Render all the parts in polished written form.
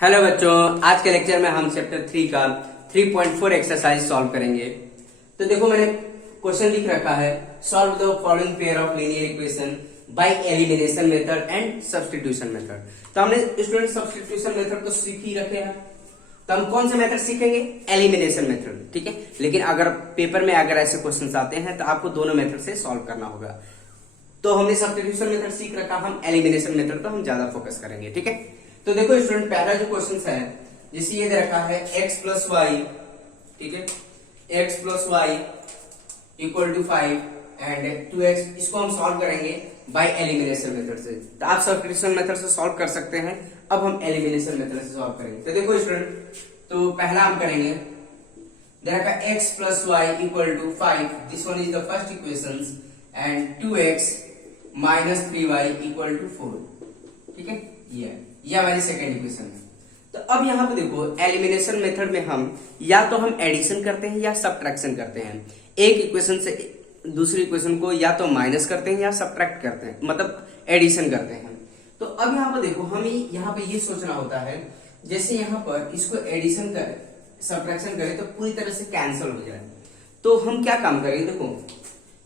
Hello बच्चों, आज के लेक्चर में हम चैप्टर 3 का 3.4 एक्सरसाइज सॉल्व करेंगे। तो देखो, मैंने क्वेश्चन लिख रखा है, solve the following pair of linear equation by elimination method and substitution method. तो हमने स्टूडेंट सब्स्टिट्यूशन मेथड तो सीख ही रखे हैं, तो हम कौन सा मेथड सीखेंगे? एलिमिनेशन मेथड, ठीक है। लेकिन अगर पेपर में अगर ऐसे क्वेश्चन आते हैं तो आपको दोनों मेथड से सॉल्व करना होगा। तो हमने सब्स्टिट्यूशन मेथड सीख रखा, हम एलिमिनेशन मेथड पर हम ज्यादा फोकस करेंगे, ठीक है। तो देखो स्टूडेंट, पहला जो क्वेश्चन है, जैसे ये दे रखा है x प्लस वाई, ठीक है, x plus y equal to 5 and 2x, इसको हम सॉल्व करेंगे बाय एलिमिनेशन मेथड से। तो आप सब्स्टिट्यूशन मेथड से सॉल्व कर सकते हैं, अब हम एलिमिनेशन मेथड से सॉल्व करेंगे। तो देखो स्टूडेंट, तो पहला हम करेंगे, दे रखा है x plus y equal to 5, this one is the first equation, and 2x minus 3y equal to 4, ठीक है। ये हमारी सेकेंड इक्वेशन है। तो अब यहाँ पे देखो, एलिमिनेशन मेथड में हम या तो हम एडिशन करते हैं या सब्ट्रैक्शन करते हैं। एक इक्वेशन से दूसरी इक्वेशन को या तो माइनस करते हैं या सब्ट्रैक्ट करते हैं, मतलब एडिशन करते हैं। तो अब यहाँ पर देखो, हमें यहाँ पे ये सोचना होता है, जैसे यहाँ पर इसको एडिशन कर सब्ट्रैक्शन करें तो पूरी तरह से कैंसिल हो जाए। तो हम क्या काम करेंगे, देखो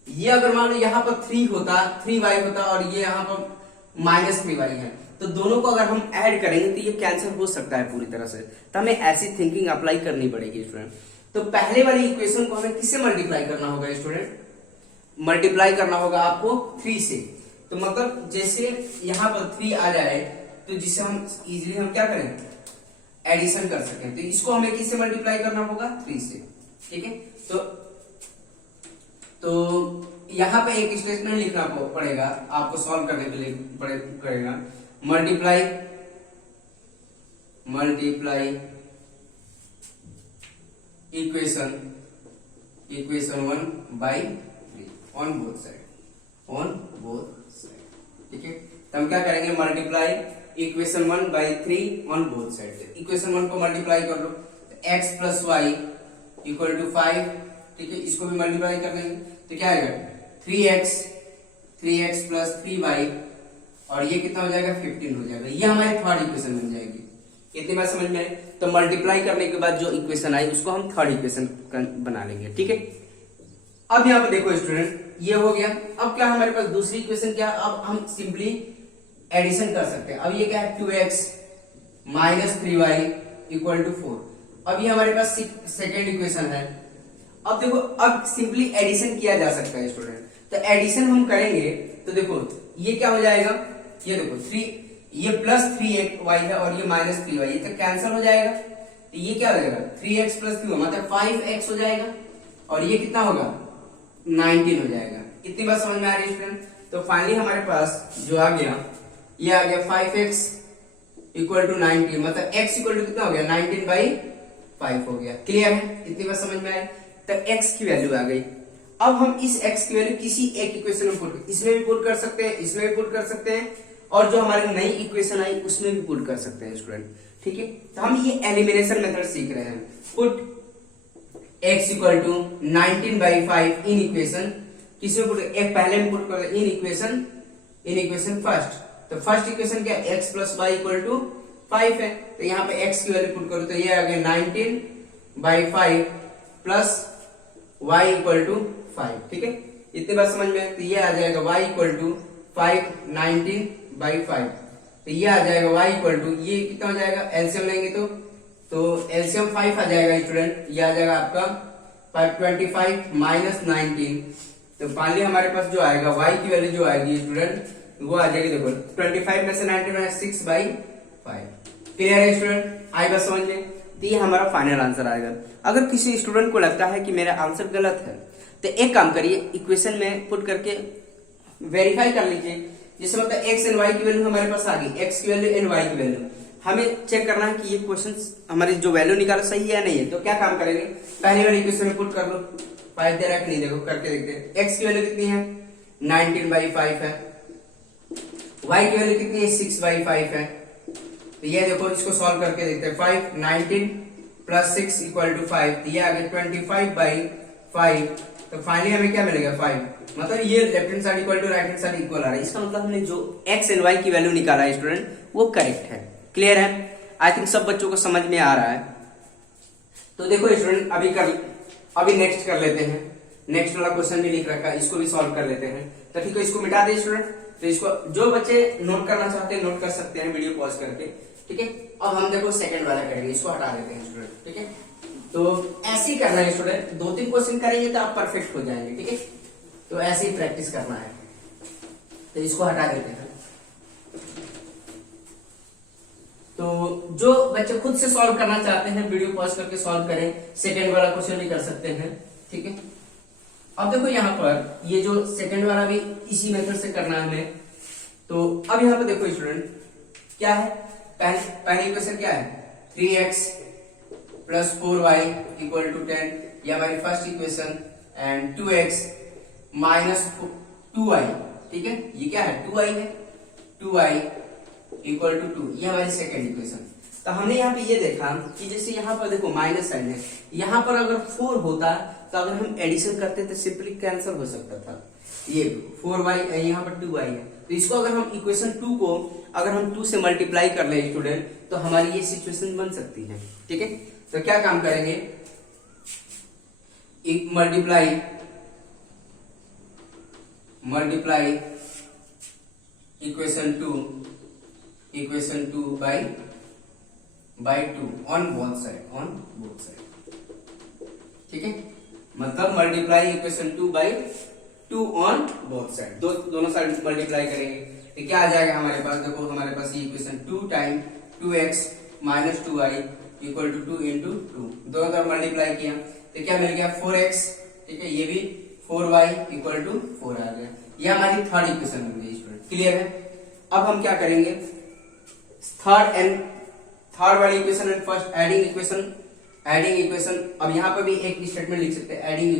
ये अगर मान लो यहाँ पर 3 होता, 3y होता और ये यहाँ पर माइनस 3y है, तो दोनों को अगर हम ऐड करेंगे तो ये कैंसिल हो सकता है पूरी तरह से। तो हमें ऐसी थिंकिंग अप्लाई करनी पड़ेगी स्टूडेंट। तो पहले वाली इक्वेशन को हमें किससे मल्टीप्लाई करना होगा स्टूडेंट? मल्टीप्लाई करना होगा आपको 3 से। तो मतलब जैसे यहाँ पर 3 आ जाए तो जिससे हम इजीली हम क्या करें, एडिशन कर सकें। तो इसको हमें किससे मल्टीप्लाई करना होगा? 3 से, ठीक है। तो यहाँ पे एक स्टेटमेंट लिखना पड़ेगा आपको, सॉल्व करने के लिए पड़ेगा, multiply equation 1 by 3 on both side, ठीक है। तो हम क्या करेंगे, multiply equation 1 by 3 on both side. Equation 1 को मल्टीप्लाई कर लो, तो x plus y equal to 5, ठीक है। इसको भी मल्टीप्लाई कर देंगे तो क्या आएगा, 3x प्लस 3y, और ये कितना हो जाएगा, 15 हो जाएगा। ये हमारी थर्ड इक्वेशन बन जाएगी। कितनी बार समझ में आए? तो मल्टीप्लाई करने के बाद जो इक्वेशन आई उसको हम थर्ड इक्वेशन बना लेंगे, ठीक है। अब यहाँ पे देखो स्टूडेंट, ये हो गया। अब क्या हमारे पास दूसरी इक्वेशन क्या, अब हम सिंपली एडिशन कर सकते हैं। अब ये क्या है, 2x minus 3y equal to 4। अब ये हमारे पास सेकेंड इक्वेशन है। अब देखो, अब सिंपली एडिशन किया जा सकता है स्टूडेंट। तो एडिशन हम करेंगे तो देखो ये क्या हो जाएगा, ये देखो 3, ये प्लस 3y है और ये माइनस 3y, ये तो कैंसिल हो जाएगा। तो ये क्या हो जाएगा, 3x प्लस 3 मतलब 5x हो जाएगा, और ये कितना होगा, 19 हो जाएगा। इतनी बात समझ में आ रही है स्टूडेंट? तो फाइनली हमारे पास जो आ गया, ये आ गया 5x इक्वल टू 19, मतलब x इक्वल टू कितना हो गया, 19 बाई 5 हो गया। क्लियर है? इतनी बात समझ में आए? तो x की वैल्यू आ गई। अब हम इस x की वैल्यू किसी एक इक्वेशन में पुट, इसमें भी पुट कर सकते हैं, इसमें भी पुट कर सकते हैं, और जो हमारी नई इक्वेशन आई उसमें भी पुट कर सकते हैं स्टूडेंट, ठीक है। तो हम ये एलिमिनेशन मेथड सीख रहे हैं। Put x equal to 19 by 5 in equation, किसमें पुट, एक पहले में पुट कर इन इक्वेशन फर्स्ट। तो फर्स्ट इक्वेशन क्या, x plus y equal to 5 है। तो यहाँ पे x की वैल्यू पुट करो तो ये आ गया 19 by 5 plus y equal to 5, ठीक है। इतनी बात समझ में? तो ये आ जाएगा y इक्वल टू 5 19 बाई 5, तो ये आ जाएगा y इक्वल टू, ये कितना हो जाएगा, एलसीएम लेंगे तो एलसीएम 5 आ जाएगा स्टूडेंट। ये आ जाएगा आपका 525 माइनस 19। तो फाइनली हमारे पास जो आएगा y की वैल्यू जो आएगी स्टूडेंट, वो आ जाएगी, देखो 25 में से 19 6 बाई 5। क्लियर है स्टूडेंट? आई बात समझ में? तो ये हमारा फाइनल आंसर आएगा। अगर किसी स्टूडेंट को लगता है कि मेरा आंसर गलत है, तो एक काम करिए, इक्वेशन में पुट करके वेरीफाई कर लीजिए। जैसे मतलब x एंड y की वैल्यू हमारे पास आ गई, x की वैल्यू एंड y की वैल्यू, हमें चेक करना है कि ये क्वेश्चन हमारी जो वैल्यू निकाला सही है या नहीं है। तो क्या काम करेंगे, पहली वाली इक्वेशन में पुट कर लो, 5 दे रहा है कि नहीं, देखो करके देखते हैं। x की वैल्यू कितनी है, 19 बाई 5 है, y की वैल्यू कितनी है, 6 बाई 5 है। तो ये देखो, इसको सॉल्व करके देखते हैं। 5 19 प्लस 6 इक्वल टू 5, तो ये आ गया 25 बाई 5। तो फाइनली हमें क्या मिलेगा, 5। मतलब ये left hand side equal to right hand side equal आ रहा है। इसका मतलब हमने जो x एंड y की वैल्यू निकाला है स्टूडेंट, वो करेक्ट है। क्लियर है? आई थिंक सब बच्चों को समझ में आ रहा है। तो देखो स्टूडेंट अभी नेक्स्ट कर लेते हैं। नेक्स्ट वाला क्वेश्चन भी लिख रखा है, इसको भी सॉल्व कर लेते हैं। तो ठीक है, इसको मिटा दे स्टूडेंट। तो इसको जो बच्चे नोट करना चाहते हैं नोट कर सकते हैं वीडियो पॉज करके। ठीक है, अब हम देखो सेकंड वाला करेंगे, इसको हटा देते हैं स्टूडेंट। ठीक है, तो ऐसे ही करना है स्टूडेंट, 2-3 क्वेश्चन करेंगे तो आप परफेक्ट हो जाएंगे। ठीक है, तो ऐसे ही प्रैक्टिस करना है। तो इसको हटा देते हैं। तो जो बच्चे खुद से सॉल्व करना चाहते हैं वीडियो पॉज करके सॉल्व करें, सेकंड वाला क्वेश्चन भी कर सकते हैं। ठीक है, अब देखो यहाँ पर ये जो सेकंड वाला भी इसी मेथड से करना है हमें। तो अब यहाँ पर देखो स्टूडेंट क्या है, पहली इक्वेशन क्या है, 3x plus 4y equal to 10, ये हमारी first equation. And 2x minus 2y, ठीक है, ये क्या है 2y है, 2y इक्वल टू 2, ये हमारी सेकेंड इक्वेशन। तो हमने यहाँ पे ये देखा कि जैसे यहाँ पर देखो माइनस साइन है, यहाँ पर अगर 4 होता तो अगर हम एडिशन करते तो सिंपली कैंसिल हो सकता था। ये 4y यहाँ पर 2y है, तो इसको अगर हम इक्वेशन 2 को अगर हम 2 से मल्टीप्लाई कर ले स्टूडेंट, तो हमारी ये सिचुएशन बन सकती है। ठीक है, तो क्या काम करेंगे, multiply equation 2 by 2 on both side. ठीक है, मतलब multiply equation 2 by 2 on both side, दोनों साइड मल्टीप्लाई करेंगे तो क्या आ जाएगा हमारे पास, देखो हमारे पास ये equation 2 time 2x minus 2y equal to 2 into 2, दोनों तरफ मल्टीप्लाई किया तो क्या मिल गया 4x। ठीक है, ये भी 4y इक्वल टू 4 आ गया, ये हमारी थर्ड इक्वेशन बन गई स्टूडेंट। क्लियर है, अब हम क्या करेंगे, थर्ड वाली equation and first adding equation. अब यहाँ पर भी एक स्टेटमेंट लिख सकते हैं, adding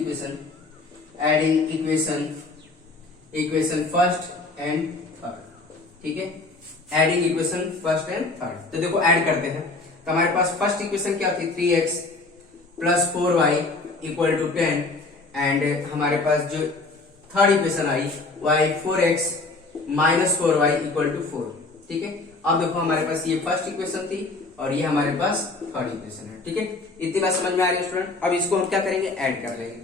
equation first and third. ठीक है, adding equation first and third. तो देखो ऐड करते हैं, तो हमारे पास फर्स्ट इक्वेशन क्या थी, 3x plus 4y equal to 10, and हमारे पास जो थर्ड इक्वेशन आई y 4x minus 4y equal to 4। ठीक है, अब देखो हमारे पास ये फर्स्ट इक्वेशन थी और ये हमारे पास थर्ड इक्वेशन है। ठीक है, इतनी बात समझ में आ रही है स्टूडेंट। अब इसको हम क्या करेंगे, ऐड कर लेंगे।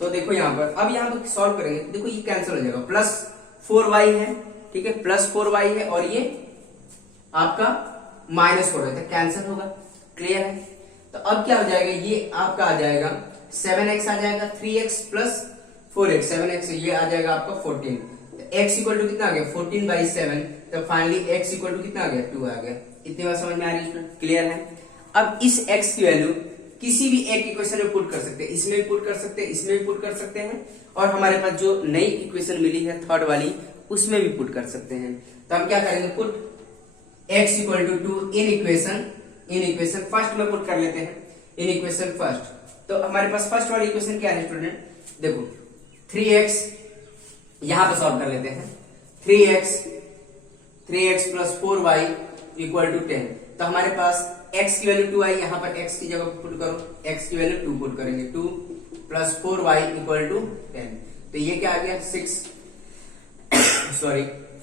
तो देखो यहाँ पर अब यहाँ पर सॉल्व करेंगे, देखो ये कैंसिल हो जाएगा, प्लस 4y है। ठीक है, प्लस 4y है और ये आपका माइनस 4 है, तो कैंसिल होगा। क्लियर है, तो अब क्या हो जाएगा, ये आपका आ जाएगा 7x आ जाएगा, 3x प्लस 4x, 7x ये आ जाएगा आपका 14। तो x इक्वल टू कितना आ गया 14/7, तो फाइनली x इक्वल टू कितना आ गया 2 आ गया। इतनी बात समझ में आ रही है, क्लियर है। अब इस x की वैल्यू किसी भी एक इक्वेशन में पुट कर सकते हैं, इसमें भी पुट कर सकते हैं, इसमें भी पुट कर सकते हैं, और हमारे पास जो नई इक्वेशन मिली है थर्ड वाली उसमें भी पुट कर सकते हैं। तो हम क्या करेंगे, put x equal to 2 in equation first में पुट कर लेते हैं, इन इक्वेशन फर्स्ट। तो हमारे पास फर्स्ट वाली इक्वेशन क्या है स्टूडेंट, देखो 3x यहां पर सॉल्व कर लेते हैं, 3x plus 4y equal to 10। तो हमारे पास x की वैल्यू 2 आई, यहां पर x की जगह पुट करो, x की वैल्यू 2 पुट करेंगे, 2 प्लस 4y इक्वल टू 10। तो ये क्या आ गया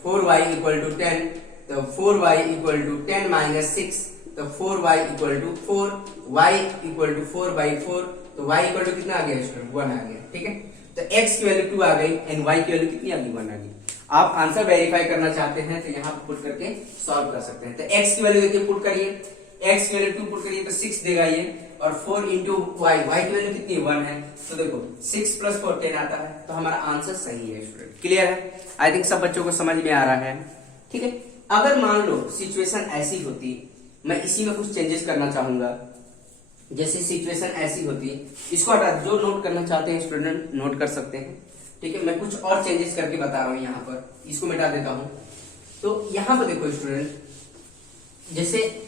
4y इक्वल टू 10, तो 4y इक्वल टू 10 माइनस 6, तो 4y equal to 4, y equal to 4/4, तो y इक्वल टू कितना आ गया स्टूडेंट 1 आ गया। ठीक है, तो x की वैल्यू 2 आ गई एंड y की वैल्यू कितनी आ गई 1 आ गई। आप आंसर वेरीफाई करना चाहते हैं तो यहाँ पे पुट करके सॉल्व कर सकते हैं। तो x की वैल्यू देखिए पुट करिए, x की वैल्यू 2 पुट करिए तो 6 देगा ये, और 4 इंटू y की वैल्यू कितनी 1 है, तो देखो 6 प्लस 4 10 आता है। तो हमारा आंसर सही है स्टूडेंट। क्लियर है, आई थिंक सब बच्चों को समझ में आ रहा है। ठीक है, अगर मान लो सिचुएशन ऐसी होती, मैं इसी में कुछ चेंजेस करना चाहूंगा, जैसे सिचुएशन ऐसी होती, इसको हटा, जो नोट करना चाहते हैं स्टूडेंट नोट कर सकते हैं। ठीक है, मैं कुछ और चेंजेस करके बता रहा हूं, यहाँ पर इसको मिटा देता हूं। तो यहाँ पर देखो स्टूडेंट, जैसे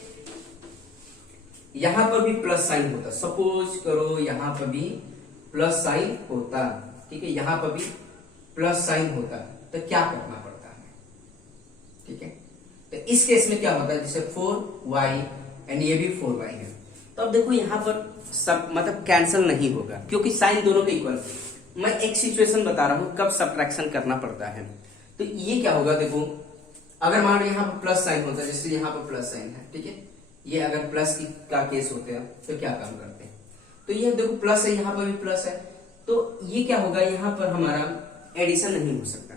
यहां पर भी प्लस साइन होता, सपोज करो यहां पर भी प्लस साइन होता, ठीक है, यहां पर भी प्लस साइन होता, तो क्या करना पड़ता है। ठीक है, तो इस केस में क्या होता है, जैसे 4y एंड ये भी 4y है, तो अब देखो यहां पर सब मतलब कैंसिल नहीं होगा क्योंकि साइन दोनों के इक्वल। मैं एक सिचुएशन बता रहा हूं कब सब्ट्रैक्शन करना पड़ता है। तो ये क्या होगा, देखो अगर मान लो यहाँ पर प्लस साइन होता है, जैसे यहाँ पर प्लस साइन है, ठीक है, ये अगर प्लस का केस होते हैं तो क्या काम करते हैं, तो ये देखो प्लस है, यहाँ पर भी प्लस है, तो ये क्या होगा, यहाँ पर हमारा एडिशन नहीं हो सकता,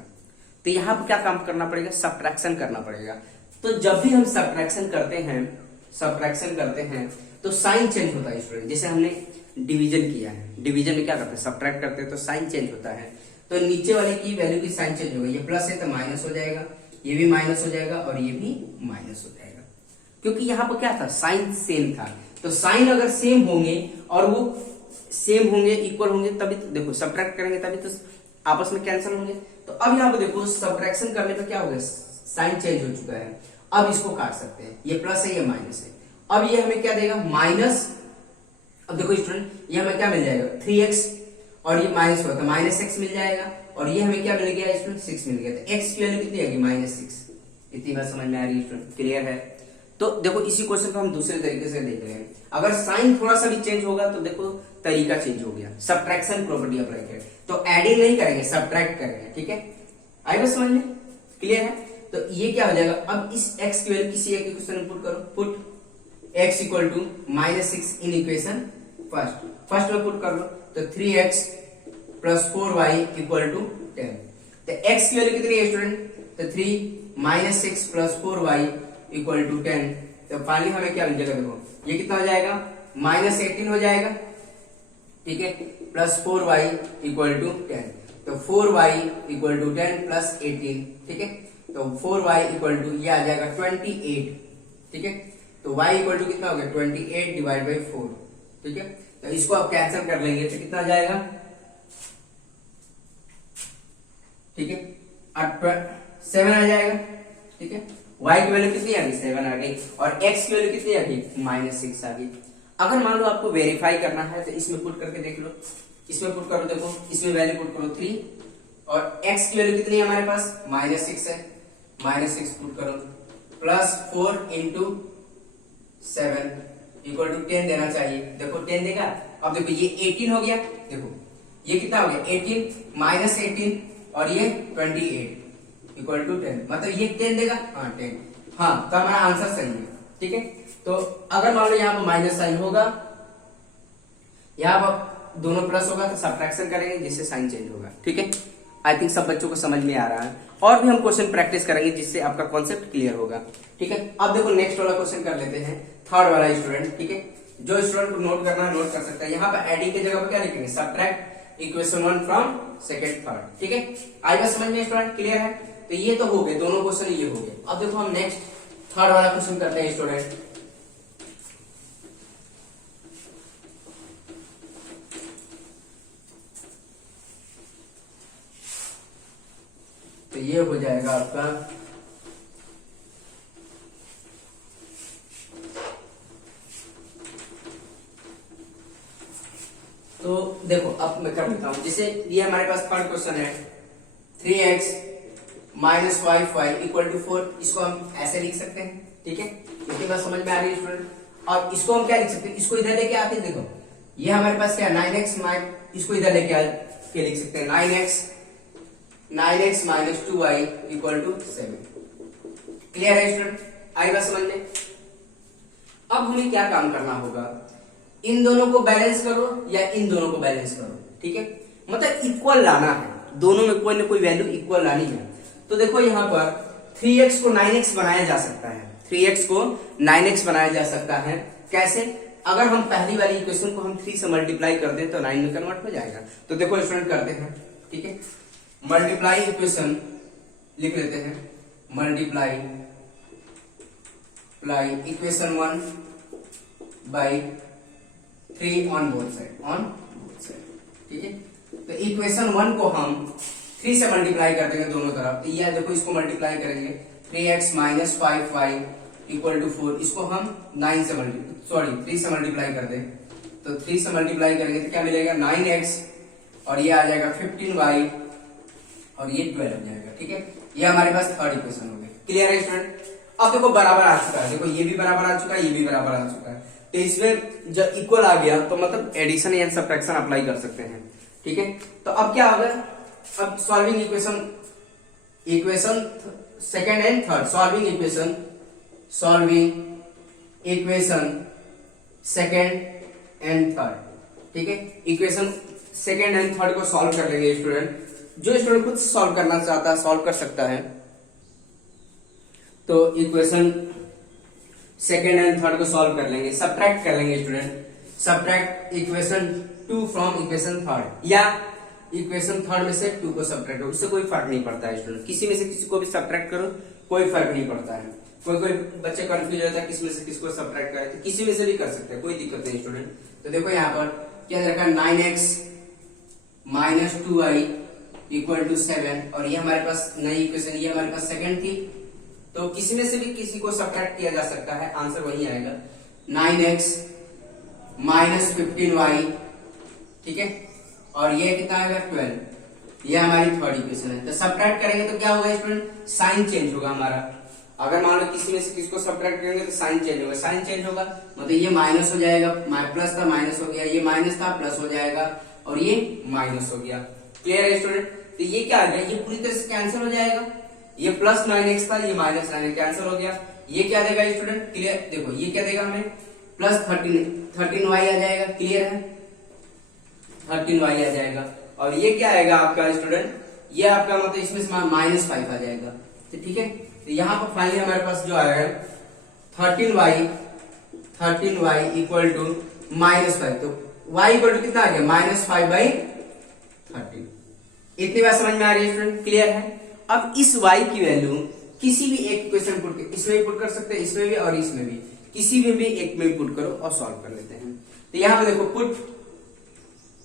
तो यहाँ पर क्या काम करना पड़ेगा, सब्ट्रैक्शन करना पड़ेगा। तो जब भी हम सब्ट्रैक्शन करते हैं तो साइन चेंज होता है स्टूडेंट। जैसे हमने डिवीजन किया है, डिवीजन में क्या करते हैं, सब्ट्रैक्ट करते हैं तो साइन चेंज होता है, तो नीचे वाले की वैल्यू की साइन चेंज होगा, ये प्लस है तो माइनस हो जाएगा, ये भी माइनस हो जाएगा और ये भी माइनस हो जाएगा, क्योंकि यहाँ पर क्या था, साइन सेम था। तो साइन अगर सेम होंगे और वो सेम होंगे, इक्वल होंगे, तभी तो देखो सब्ट्रैक्ट करेंगे तभी तो आपस में कैंसिल होंगे। तो अब यहाँ पर देखो सब्ट्रैक्शन करने पर क्या होगा, साइन चेंज हो चुका है, अब इसको काट सकते हैं, ये प्लस है ये माइनस है, अब ये हमें क्या देगा, माइनस। अब देखो स्टूडेंट ये हमें क्या मिल जाएगा, 3x और ये माइनस हुआ तो माइनस एक्स मिल जाएगा, और ये हमें क्या मिल गया इसमें, 6 मिल गया, तो x की वैल्यू कितनी आएगी, -6। इतनी बात समझ में आ रही है स्टूडेंट, क्लियर है। तो देखो इसी क्वेश्चन को हम दूसरे तरीके से देख रहे हैं, अगर साइन थोड़ा सा भी चेंज होगा तो देखो तरीका चेंज हो गया, सब्ट्रैक्शन प्रॉपर्टी अप्लाई करें, तो एडिंग नहीं करेंगे, सब्ट्रैक्ट करेंगे, ठीक है, आएगा समझ में, क्लियर है। तो ये क्या हो जाएगा, अब इस x की वैल्यू किसी एक इक्वेशन में पुट करो, put x equal to -6 in equation first में पुट कर लो, तो 3x plus 4y equal to 10। तो x की वैल्यू कितनी है स्टूडेंट, तो 3 -6 प्लस 4y इक्वल टू 10। तो फाइनली हमें क्या मिल जाएगा, देखो ये कितना हो जाएगा, -18 हो जाएगा, ठीक है, प्लस 4y इक्वल टू 10। तो 4y इक्वल टू 10 प्लस 18, ठीक है, तो 4y इक्वल टू ये आ जाएगा 28, ठीक है, तो y इक्वल टू कितना हो गया, 28 डिवाइड बाई 4, ठीक है, तो इसको आप कैंसिल कर लेंगे तो कितना आ जाएगा, ठीक है, 7 आ जाएगा, ठीक है, y की वैल्यू कितनी आ गई, 7 आ गई, और x की वैल्यू कितनी आ गई, -6 आ गई। अगर मान लो आपको वेरीफाई करना है तो इसमें पुट करके देख लो, इसमें पुट करो, देखो इसमें वैल्यू पुट करो 3, और x की वैल्यू कितनी है हमारे पास, -6 है, -6 पुट करो, प्लस 4 इंटू 7 इक्वल टू 10 देना चाहिए, देखो 10 देगा। अब देखो ये 18 हो गया, देखो ये कितना हो गया, 18 -18 और ये 28 इक्वल टू 10, मतलब ये 10 देगा, हाँ 10, हाँ तो हमारा आंसर सही है, ठीक है। तो अगर मान लो यहाँ पर माइनस साइन होगा, यहाँ पर दोनों प्लस होगा तो सब्ट्रैक्शन करेंगे जिससे साइन चेंज होगा, ठीक है। आई थिंक सब बच्चों को समझ में आ रहा है, और भी हम क्वेश्चन प्रैक्टिस करेंगे जिससे आपका कॉन्सेप्ट क्लियर होगा, ठीक है। अब देखो नेक्स्ट वाला क्वेश्चन कर लेते हैं, थर्ड वाला स्टूडेंट, ठीक है, जो स्टूडेंट को नोट करना है नोट कर सकता है। यहाँ पर एडिंग की जगह पर क्या लिखेंगे, subtract equation 1 from second third, ठीक है। आएगा समझ में स्टूडेंट, क्लियर है। तो ये तो हो गए दोनों क्वेश्चन, ये हो गए। अब देखो हम नेक्स्ट थर्ड वाला क्वेश्चन करते हैं स्टूडेंट। तो ये हो जाएगा आपका तो देखो अब मैं कर देता हूं, जैसे ये हमारे पास थर्ड क्वेश्चन है 3x minus 5y equal to 4, इसको हम ऐसे लिख सकते हैं, ठीक है, इतनी बात समझ में आ रही है स्टूडेंट। और इसको हम क्या लिख सकते हैं, इसको इधर लेके आते हैं, देखो ये हमारे पास क्या 9x, इसको इधर लेके आके लिख सकते हैं 9x minus 2y equal to 7। Clear है स्टूडेंट, आई बात समझ में। अब हमें क्या काम करना होगा, इन दोनों को बैलेंस करो या इन दोनों को बैलेंस करो, ठीक है, मतलब इक्वल लाना है, दोनों में कोई ना कोई वैल्यू इक्वल लानी है। तो देखो यहाँ पर 3x को 9x बनाया जा सकता है, 3x को 9x बनाया जा सकता है, कैसे, अगर हम पहली वाली इक्वेशन को हम 3 से मल्टीप्लाई कर दें तो 9 में कन्वर्ट हो जाएगा। तो देखो स्टूडेंट करते हैं, ठीक है, मल्टीप्लाई इक्वेशन लिख लेते हैं, multiply equation 1 by 3 on both side, ठीक है। तो इक्वेशन 1 को हम 3 से मल्टीप्लाई कर देंगे दोनों तरफ, तो यह देखो इसको मल्टीप्लाई करेंगे 3x minus 5y equal to 4, इसको हम 3 से मल्टीप्लाई कर दें, तो 3 से मल्टीप्लाई करेंगे तो क्या मिलेगा 9x, और ये आ जाएगा 15y, और ये 12 हो जाएगा, ठीक है। ये हमारे पास थर्ड इक्वेशन हो गई। क्लियर है स्टूडेंट। अब देखो बराबर आ चुका है, देखो ये भी बराबर आ चुका है, ये भी बराबर आ चुका है, तो इसमें जब इक्वल आ गया तो मतलब एडिशन या सब्ट्रैक्शन अप्लाई कर सकते हैं, ठीक है। तो अब क्या होगा, अब solving equation second and third, solving equation second and third, ठीक है। इक्वेशन सेकेंड एंड थर्ड को सॉल्व कर लेंगे स्टूडेंट। जो स्टूडेंट खुद सॉल्व करना चाहता है सॉल्व कर सकता है। तो इक्वेशन सेकेंड एंड थर्ड को सॉल्व कर लेंगे, सब्ट्रैक्ट कर लेंगे student. Subtract equation 2 from equation third, या इक्वेशन थर्ड में से 2 को सब्ट्रैक्ट करो, उससे कोई फर्क नहीं पड़ता है स्टूडेंट। किसी में से किसी को भी सब्ट्रैक्ट करो, कोई फर्क नहीं पड़ता है। कोई बच्चे कंफ्यूज होता है किस में से किसको सब्ट्रैक्ट करें, तो किसी में से भी कर सकते हैं, कोई दिक्कत नहीं स्टूडेंट। तो देखो यहाँ पर क्या रखा, 9x minus 2y equal to 7, और ये हमारे पास नई इक्वेशन, ये हमारे पास सेकंड थी। तो किसी में से भी किसी को सब्ट्रैक्ट किया जा सकता है, आंसर वही आएगा 9x माइनस 15y, ठीक है। और ये कितना आएगा 12, ये हमारी थर्ड इक्वेशन है। तो सब्ट्रैक्ट करेंगे तो क्या होगा स्टूडेंट, साइन चेंज होगा हमारा। अगर मान लो किसी में से किसी को सब्ट्रैक्ट करेंगे तो साइन चेंज होगा, साइन चेंज होगा मतलब ये माइनस हो जाएगा, प्लस था माइनस हो गया, ये माइनस था प्लस हो जाएगा, और ये माइनस हो गया। क्लियर है स्टूडेंट। तो ये क्या आ गया, ये पूरी तरह से कैंसिल हो जाएगा। ये प्लस 9x था, ये माइनस 9 कैंसिल हो गया। ये क्या देगा स्टूडेंट, क्लियर, देखो ये क्या देगा हमें, प्लस 13y आ जाएगा। क्लियर है, 13y आ जाएगा। और ये क्या आएगा आपका स्टूडेंट, ये आपका मतलब इसमें से माइनस 5 आ जाएगा। तो ठीक है, तो यहाँ पर फाइनली हमारे पास जो आएगा 13y इक्वल टू माइनस 5। तो y इक्वल टू कितना आ गया, -5/13। इतनी बात समझ में आ रही है स्टूडेंट, क्लियर है। अब इस y की वैल्यू किसी भी एक इक्वेशन पुट, इसमें भी पुट कर सकते हैं, इसमें भी और इसमें भी, किसी में भी एक में पुट करो और सॉल्व कर लेते हैं। तो यहाँ पे देखो put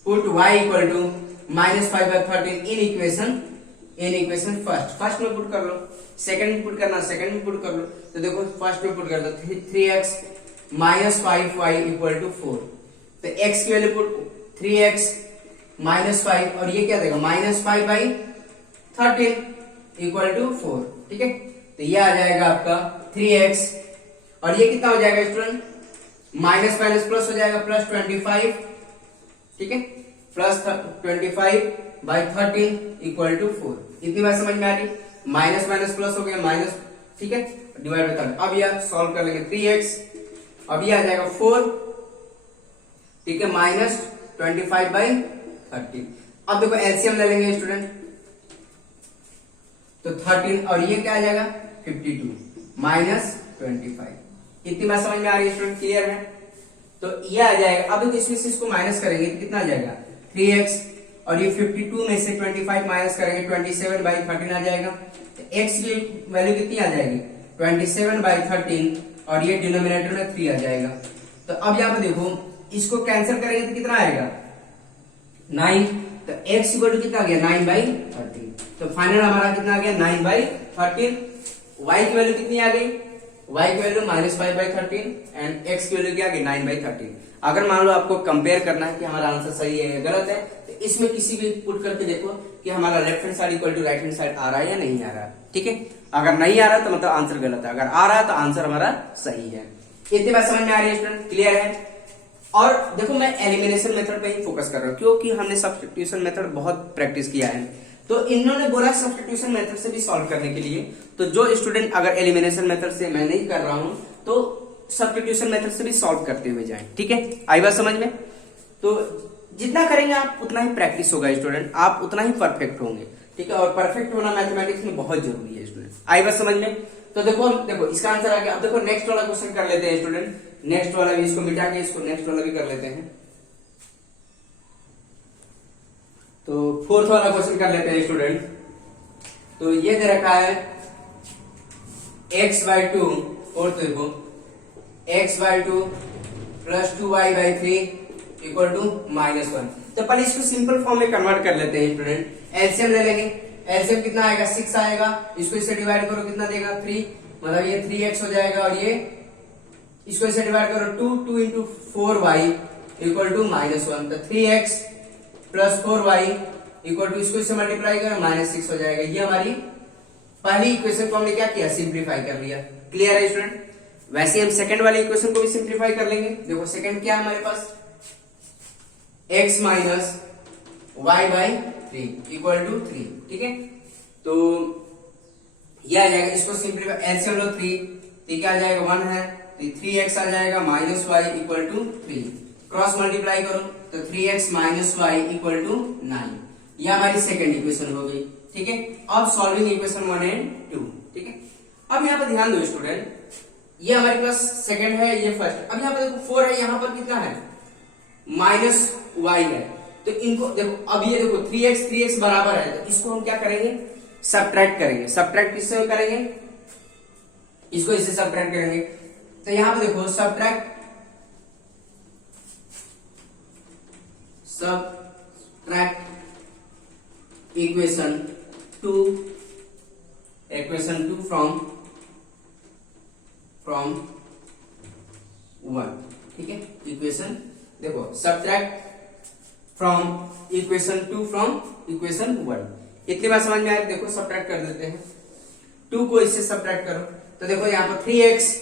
y equal to -5/13 in equation first में पुट कर लो, सेकंड में पुट करना सेकंड में पुट कर लो। तो देखो फर्स्ट में पुट कर दो 3x minus 5y equal to 4। तो x की वैल्यू पुट 3x माइनस 5, और ये क्या देगा -5/13 इक्वल टू 4, ठीक है। तो ये आ जाएगा आपका 3x, और ये कितना हो जाएगा स्टूडेंट, माइनस माइनस प्लस हो जाएगा, +25, ठीक है, +25/13 इक्वल टू 4। इतनी बात समझ में आ रही, माइनस माइनस प्लस हो गया माइनस, ठीक है, डिवाइड बाय 13। अब यह सॉल्व कर लेंगे 3x, अब ये आ जाएगा 4, ठीक है, -25/13। अब देखो एलसीएम ले लेंगे स्टूडेंट, तो 13 और ये क्या आ जाएगा 52 -25। इतनी बात समझ में आ रही है स्टूडेंट, क्लियर है। तो ये आ जाएगा, अब इसमें से इसको माइनस करेंगे तो कितना आ जाएगा 3x, और ये 52 में से 25 माइनस करेंगे 27/13 आ जाएगा। तो x की वैल्यू कितनी आ जाएगी 27/13, और ये डिनोमिनेटर में 3 आ जाएगा। तो अब यहाँ पे देखो इसको कैंसिल करेंगे तो कितना आएगा 9। तो x इक्वल टू कितना आ गया 9/13। तो फाइनल हमारा कितना आ गया 9/13। y की वैल्यू कितनी आ गई, y की वैल्यू -5/13 एंड x की वैल्यू क्या आ गई 9/13। अगर मान लो आपको कंपेयर करना है कि हमारा आंसर सही है या गलत है, तो इसमें किसी भी पुट करके देखो कि हमारा left hand side equal to right hand side आ रहा है या नहीं आ रहा है, ठीक है। अगर नहीं आ रहा तो मतलब आंसर गलत है, अगर आ रहा है तो आंसर हमारा सही है। इतनी बात समझ में आ रही है स्टूडेंट, क्लियर है। और देखो मैं एलिमिनेशन मेथड पे ही फोकस कर रहा हूँ, क्योंकि हमने सब्स्टिट्यूशन मेथड बहुत प्रैक्टिस किया है। तो इन्होंने बोला सब्स्टिट्यूशन मेथड से भी सॉल्व करने के लिए, तो जो स्टूडेंट अगर एलिमिनेशन मेथड से मैं नहीं कर रहा हूं तो सब्स्टिट्यूशन मेथड से भी सॉल्व करते हुए जाएं, ठीक है। आई बात समझ में। तो जितना करेंगे आप उतना ही प्रैक्टिस होगा स्टूडेंट, आप उतना ही परफेक्ट होंगे, ठीक है। और परफेक्ट होना मैथमेटिक्स में बहुत जरूरी है स्टूडेंट। आई बात समझ में। तो देखो इसका आंसर आ गया। अब देखो नेक्स्ट वाला क्वेश्चन कर लेते हैं स्टूडेंट, नेक्स्ट वाला भी, इसको मिटा के इसको नेक्स्ट वाला भी कर लेते हैं। तो फोर्थ वाला क्वेश्चन कर लेते हैं स्टूडेंट। तो ये दे रखा है x/2, और तो देखो x/2 + 2y/3 इक्वल टू -1। तो पहले इसको सिंपल फॉर्म में कन्वर्ट कर लेते हैं स्टूडेंट। एलसीएम ले लेंगे, एलसीएम कितना आएगा 6 आएगा, इसको इससे डिवाइड करो कितना देगा 3, मतलब ये 3x हो जाएगा, और ये इसको इससे डिवाइड करो 2 इंटू 4y इक्वल टू -1। तो 3x + 4y इक्वल टू, इसको इससे मल्टीप्लाई करो -6 हो जाएगा। ये हमारी पहली इक्वेशन को हमने क्या किया, सिंप्लीफाई कर लिया। क्लियर है स्टूडेंट। वैसे हम सेकंड वाली इक्वेशन को भी सिंप्लीफाई कर लेंगे। देखो सेकंड क्या है हमारे पास, x - y/3 इक्वल टू 3, ठीक है। तो ये आ जाएगा, इसको सिंप्लीफाई एलसीएम लो 3, तो क्या आ जाएगा 1 है, तो 3x आ जाएगा minus y equal to 3। Cross multiply करो तो 3x minus y equal to 9। यह हमारी सेकेंड इक्वेशन हो गई। ठीक है, अब सॉल्विंग इक्वेशन 1 एंड 2। ठीक है, अब यहाँ पर ध्यान दो स्टूडेंट, ये हमारे पास सेकंड है, ये फर्स्ट। अब यहाँ पर देखो 4 है, यहाँ पर कितना है माइनस वाई है, तो इनको देखो, अब ये देखो 3x बराबर है, तो इसको हम क्या करेंगे सब्ट्रैक्ट करेंगे। सब्ट्रैक्ट किससे करेंगे, इसको इससे सब्ट्रैक्ट करेंगे। तो यहाँ पे देखो सब्ट्रैक्ट इक्वेशन 2 फ्रॉम 1। ठीक है, इक्वेशन देखो subtract from equation 2 from equation 1। इतनी बार समझ में आया, देखो सब्ट्रैक्ट कर देते हैं। 2 को इससे सब्ट्रैक्ट करो तो देखो यहाँ पर 3x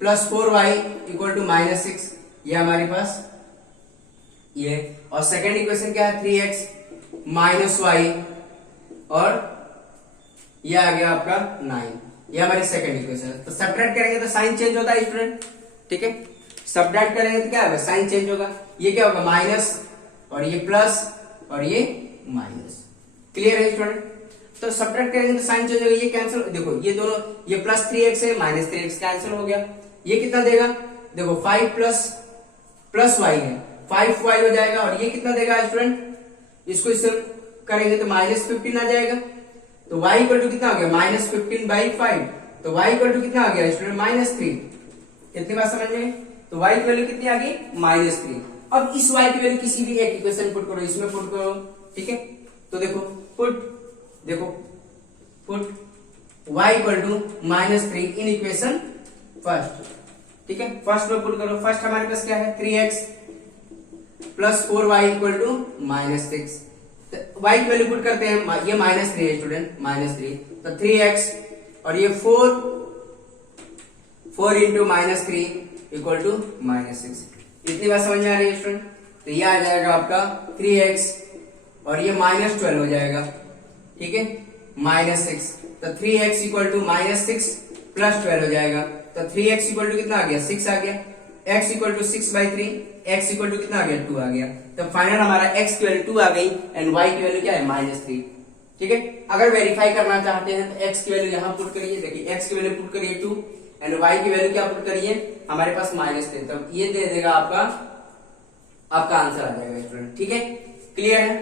plus 4y equal to minus 6, ये हमारे पास ये। और सेकेंड इक्वेशन क्या है 3x माइनस वाई, और ये आ गया आपका 9, ये हमारी सेकेंड इक्वेशन है। तो सब्ट्रैक्ट करेंगे तो साइन चेंज होता है स्टूडेंट। ठीक है, सब्ट्रैक्ट करेंगे तो क्या होगा साइन चेंज होगा, ये क्या होगा माइनस, और ये प्लस, और ये माइनस। क्लियर है स्टूडेंट। तो सब्ट्रैक्ट करेंगे तो साइन चेंज होगा, ये कैंसिल, देखो ये दोनों, ये प्लस 3x है माइनस 3x कैंसिल हो गया। ये कितना देगा, देखो 5 प्लस y है, 5y हो जाएगा। और ये कितना देगा स्टूडेंट, इसको इससे करेंगे तो माइनस 15 आ जाएगा। तो y इक्वल टू कितना हो गया माइनस 15/5, तो y इक्वल टू कितना आ गया स्टूडेंट -3। कितनी बात समझ में, तो y की वैल्यू कितनी आ गई -3। अब इस y की वैल्यू किसी भी एक इक्वेशन पुट करो, इसमें पुट करो। ठीक है, तो देखो put y equal to -3 in equation first. ठीक है, फर्स्ट में पुट करो। फर्स्ट हमारे पास क्या है 3x plus 4y equal to -6। y की वैल्यू पुट करते हैं, ये -3 है स्टूडेंट, -3, तो 3x और ये 4 इंटू -3 इक्वल टू -6। इतनी बात समझ में आ रही है स्टूडेंट। तो ये आ जाएगा आपका 3x और ये -12 हो जाएगा। ठीक है, -6, तो 3x इक्वल टू -6 प्लस 12 हो जाएगा। तो 3x इक्वल टू कितना आ गया 6 आ गया, x equal to 6/3, x equal to कितना आ गया 2 आ गया। तो फाइनल हमारा x की वैल्यू 2 आ गई एंड y की वैल्यू क्या है -3। ठीक है, अगर वेरीफाई करना चाहते हैं तो x की वैल्यू यहाँ पुट करिए, देखिए x की वैल्यू पुट करिए 2 एंड y की वैल्यू क्या पुट करिए हमारे पास -3, तो ये दे देगा आपका आंसर आ जाएगा स्टूडेंट। ठीक है, क्लियर है।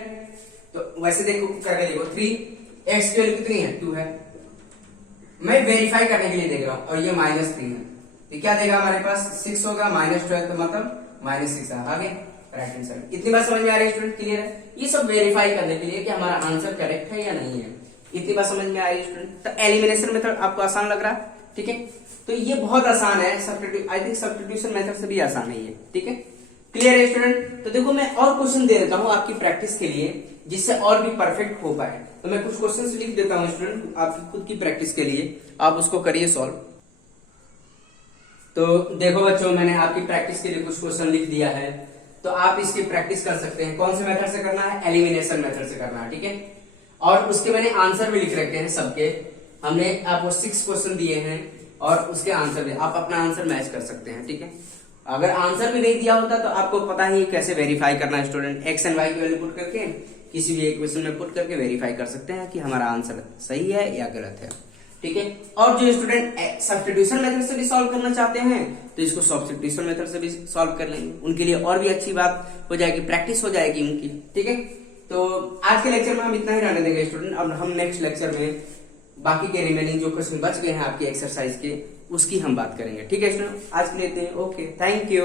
तो वैसे देखो करके देखो 3x की वैल्यू कितनी है 2 है, मैं वेरीफाई करने के लिए देख रहा हूं, और ये -3 है, तो क्या देगा हमारे पास 6 होगा, -12 तो मतलब -6 आगे राइट हैंड साइड। इतनी बात समझ में आ रही है स्टूडेंट, क्लियर है। ये सब वेरीफाई करने के लिए कि हमारा आंसर करेक्ट है या नहीं है, इतनी बात समझ में आ रही है स्टूडेंट। तो एलिमिनेशन मेथड आपको आसान लग रहा है। ठीक है, तो ये बहुत आसान है, आई थिंक सब्स्टिट्यूशन मेथड से भी आसान है ये। ठीक है, क्लियर है स्टूडेंट। तो देखो मैं और क्वेश्चन दे देता हूँ आपकी प्रैक्टिस के लिए, जिससे और भी परफेक्ट हो पाए। तो मैं कुछ क्वेश्चंस लिख देता हूँ स्टूडेंट आपकी खुद की प्रैक्टिस के लिए, आप उसको करिए सॉल्व। तो देखो बच्चों, मैंने आपकी प्रैक्टिस के लिए कुछ क्वेश्चन लिख दिया है, तो आप इसकी प्रैक्टिस कर सकते हैं। कौन से मेथड से करना है, एलिमिनेशन मेथड से करना है। ठीक है, और उसके मैंने आंसर भी लिख रखे हैं सबके, हमने आपको 6 क्वेश्चन दिए हैं और उसके आंसर दिए, आप अपना आंसर मैच कर सकते हैं। ठीक है, अगर आंसर भी नहीं दिया होता तो आपको पता ही कैसे वेरीफाई करना है स्टूडेंट। एक्स एंड वाई की वैल्यू पुट करके किसी भी इक्वेशन में पुट करके वेरीफाई कर सकते हैं कि हमारा आंसर सही है या गलत है। ठीक है, और जो स्टूडेंट सब्स्टिट्यूशन मेथड से भी सॉल्व करना चाहते हैं तो इसको सब्स्टिट्यूशन मेथड से भी सॉल्व कर लेंगे, उनके लिए और भी अच्छी बात हो जाएगी, प्रैक्टिस हो जाएगी उनकी। ठीक है, तो आज के लेक्चर में हम इतना ही रहने देंगे स्टूडेंट। अब हम नेक्स्ट लेक्चर में बाकी के रिमेनिंग जो क्वेश्चन बच गए हैं आपके एक्सरसाइज के, उसकी हम बात करेंगे। ठीक है स्टूडेंट, आज के लिए इतने, ओके, थैंक यू।